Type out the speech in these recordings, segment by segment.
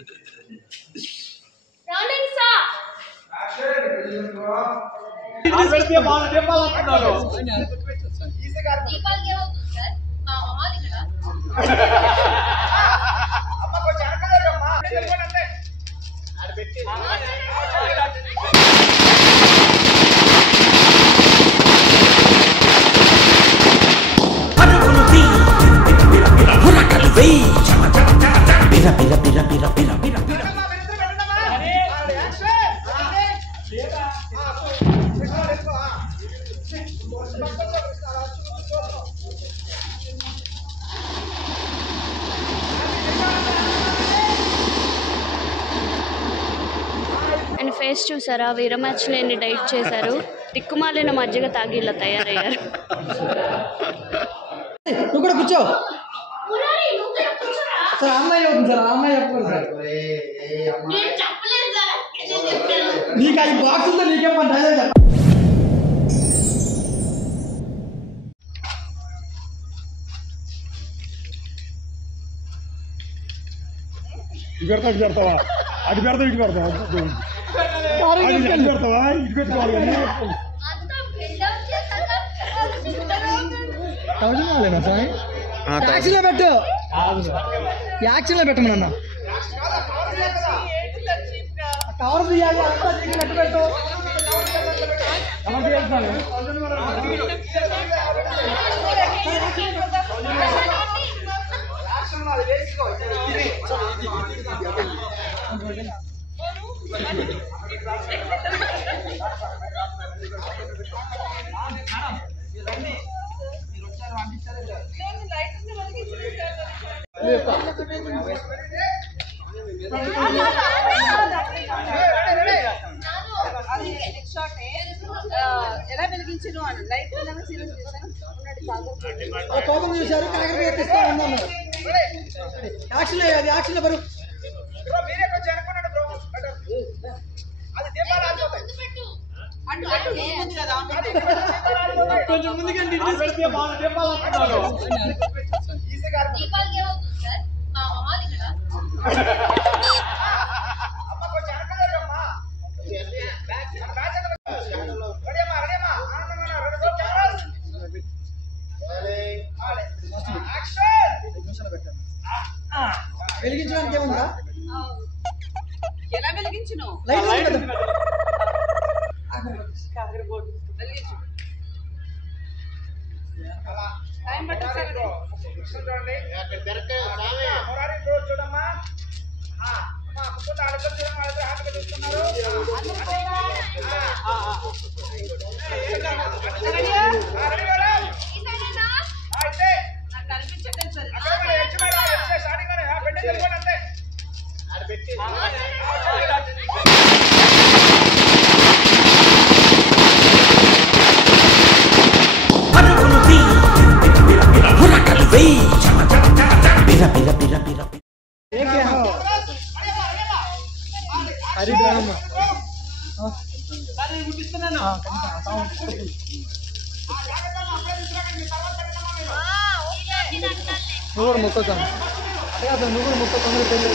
And face చూసారా, Veeramachaneni diet చేశారు, తిక్కుమాలిన మజ్జిగ తాగి ఇలా తయారయ్యారు. నువ్వు కూడా కూర్చో సార్. అమ్మాయి అవుతుంది సార్, అమ్మాయి చెప్పండి సార్. నీకు అది బాక్స్ ఉందో నీకేమంటే అదే చెప్ప. ఇటు పెడతావా, అటు పెడతావు, ఇటు పెడతావా, పెడతావా, ఇటు పెట్టుకోవాలి. సార్ యాక్షన్ పెట్టు, యాక్షన్ పెట్టమన్నా. కవర్ తీయాలి, పెట్టు పెట్టు. ఎలా వెలిగించను అని లైట్ సీరియస్ చేశాను. కోపం చూశారు, కాకరకాయ ఎత్తిస్తా ఉన్నాను. యాక్షన్ అది యాక్షన్ బరు. కొంచెం ముందుకండి. వెలిగించడానికి ఏముందా? ఎలా వెలిగించను? టైం పట్టించారు. చూడమ్మా, కనిపించట్లేదు సార్. నువ్వు కూడా మొక్కుతాను. అదే అసలు నువ్వు కూడా మొక్క తొందరగా తెలియదు.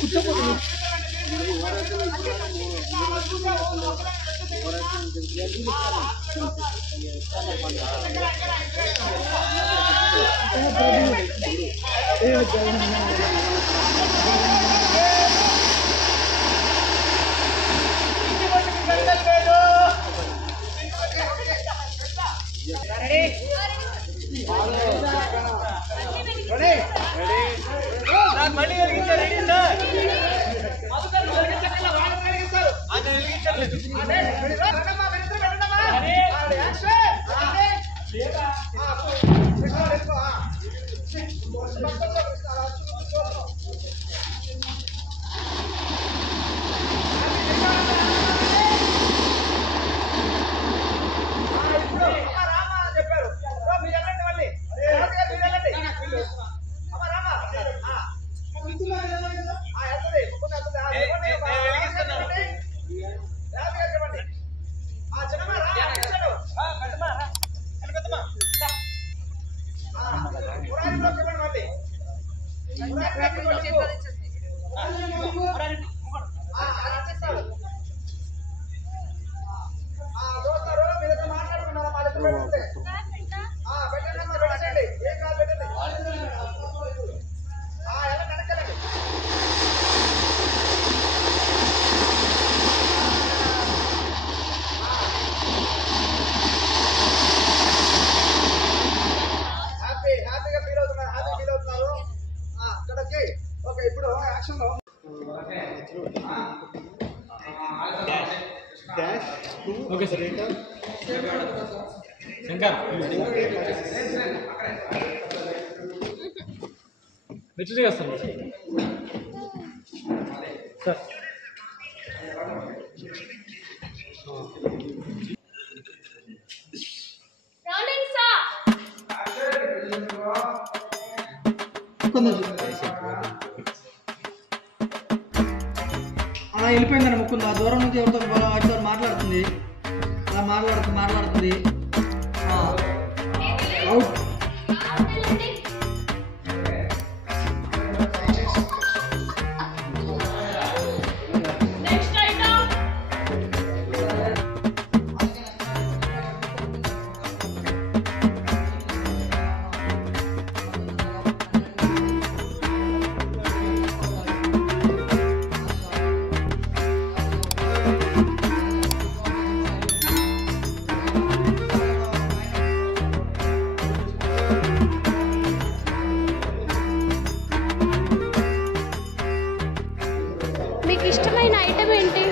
కూర్చోపోతుంది. చూస్తారు మీరైతే మాట్లాడుకున్నారా మా దగ్గర పెట్టండి పెట్టండి ఏం కాదు పెట్టండి ఎలా కనెక్కండి హ్యాపీగా ఫీల్ అవుతున్నారు ఇక్కడ వచ్చి ఓకే ఇప్పుడు యాక్షన్ లో ఓకే సార్ శంకర్ మెచ్యూర్ చేస్తాను సార్ అలా వెళ్ళిపోయిందని ముక్కుంది. ఆ దూరం నుంచి ఎవరితో మాట్లాడుతుంది, అలా మాట్లాడుతుంది అవుట్. మీకు ఇష్టమైన ఐటమ్ ఏంటి?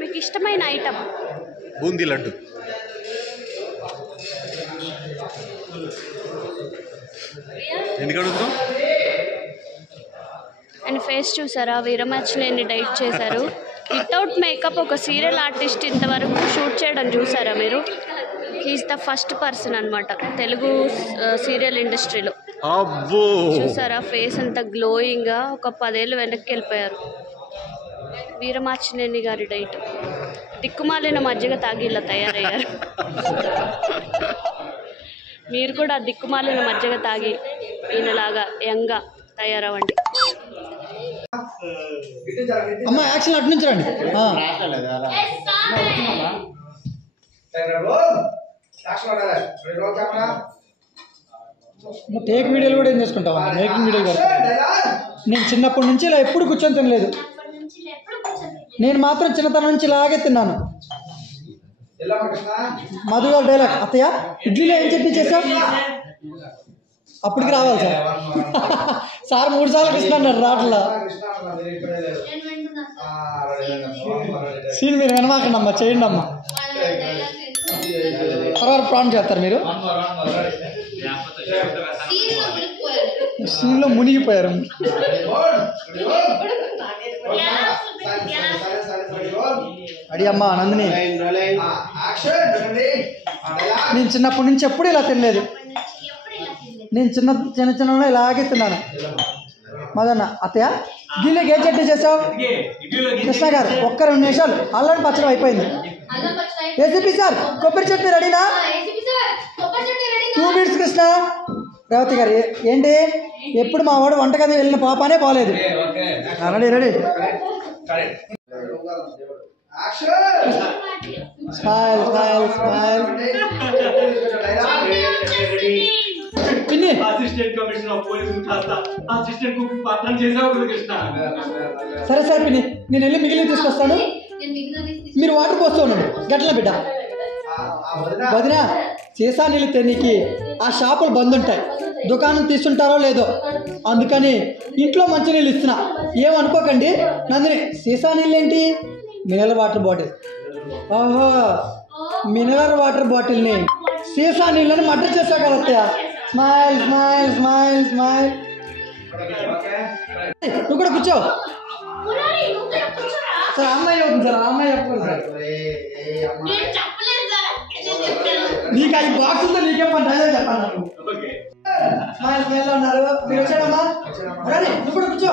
మీకు ఇష్టమైన ఐటమ్? బూందీ లడ్డు. ఎందుకు అడుగుతాం? అండ్ ఫేస్ చూసారా, వీరమాచినేని డైట్ చేశారు. వితౌట్ మేకప్ ఒక సీరియల్ ఆర్టిస్ట్ ఇంతవరకు షూట్ చేయడం చూసారా మీరు? హీఈస్ ద ఫస్ట్ పర్సన్ అనమాట తెలుగు సీరియల్ ఇండస్ట్రీలో. చూసారా ఫేస్ అంత గ్లోయింగ్గా, ఒక 10 ఏళ్ళు వెనక్కి వెళ్ళిపోయారు. వీరమాచినేని గారి డైట్. దిక్కుమాలిన మజ్జిగ తాగి ఇలా తయారయ్యారు. మీరు కూడా దిక్కుమాలిన మజ్జిగ తాగి ఈయనలాగా యంగ్గా తయారవ్వండి. అమ్మ యాక్షన్ అటు నుంచి రండి. టేక్ వీడియోలు కూడా ఏం చేసుకుంటావా? మేకింగ్ వీడియోలు కూడా. నేను చిన్నప్పటి నుంచి ఇలా ఎప్పుడు కూర్చొని తినలేదు. నేను మాత్రం చిన్నతనం నుంచి ఇలాగే తిన్నాను. మధు గారు డైలాగ్, అత్తయ్య ఇడ్లీలో ఏం చట్నీ చేసావు? అప్పటికి రావాలి సార్. సార్ 3 సార్లు కృష్ణ అన్నారు రాట్లా. సీన్ మీరు వినమాకండి అమ్మా, చేయండి అమ్మా. తర్వాత ప్రాణం చేస్తారు మీరు. సీన్లో మునిగిపోయారు. అడి అమ్మా నందిని, నేను చిన్నప్పటి నుంచి ఎప్పుడు ఇలా తినలేదు. నేను చిన్న ఇలాగే తిన్నాను. మదన్న, అత్తయ్య గిన్నెకి ఏ చట్నీ చేసావు? కృష్ణ గారు ఒక్క 2 నిమిషాలు అల్లం పచ్చడి అయిపోయింది. ఏసీపీ సార్ కొబ్బరి చట్నీ రెడీనా? 2 మినిట్స్ కృష్ణ. రేవతి గారు ఏంటి ఎప్పుడు మా వాడు వంటగది వెళ్ళిన పాపానే పోలేదు. Ready ready. Smile smile smile. పిన్ని అసిస్టెంట్ కమిషనర్ ఆఫ్ పోలీస్ కాస్త అసిస్టెంట్ కుక్ పత్రం చేసావు కదా కృష్ణ. సరే సరే పిన్ని, నేను వెళ్ళి మిగిలిన తీసుకొస్తాను. మీరు వాటర్ పోస్తూ ఉండండి. గట్ల బిడ్డ వదినా, సీసా నీళ్ళు తెనికి ఆ షాపులు బంద్ ఉంటాయి. దుకాణం తీసుంటారో లేదో, అందుకని ఇంట్లో మంచినీళ్ళు ఇస్తున్నా. ఏమనుకోకండి. నందిని, సీసా నీళ్ళు ఏంటి? Mineral water bottle. ఓహో, మినరల్ వాటర్ బాటిల్ని సీసా నీళ్ళని మర్డర్ చేసా కదా అత్తయ్య. Smile smile smile smile. నువ్వు కూడా కూర్చో సార్. అమ్మాయి అవుతుంది సార్, అమ్మాయి చెప్పుకోండి సార్. నీకు 5 బాక్సులతో నీకేం పని అదే చెప్పాను నాకు. స్మైల్ స్మైల్ లో ఉన్నారు. మీరు వచ్చాడమ్మా, నువ్వు కూడా కూర్చో.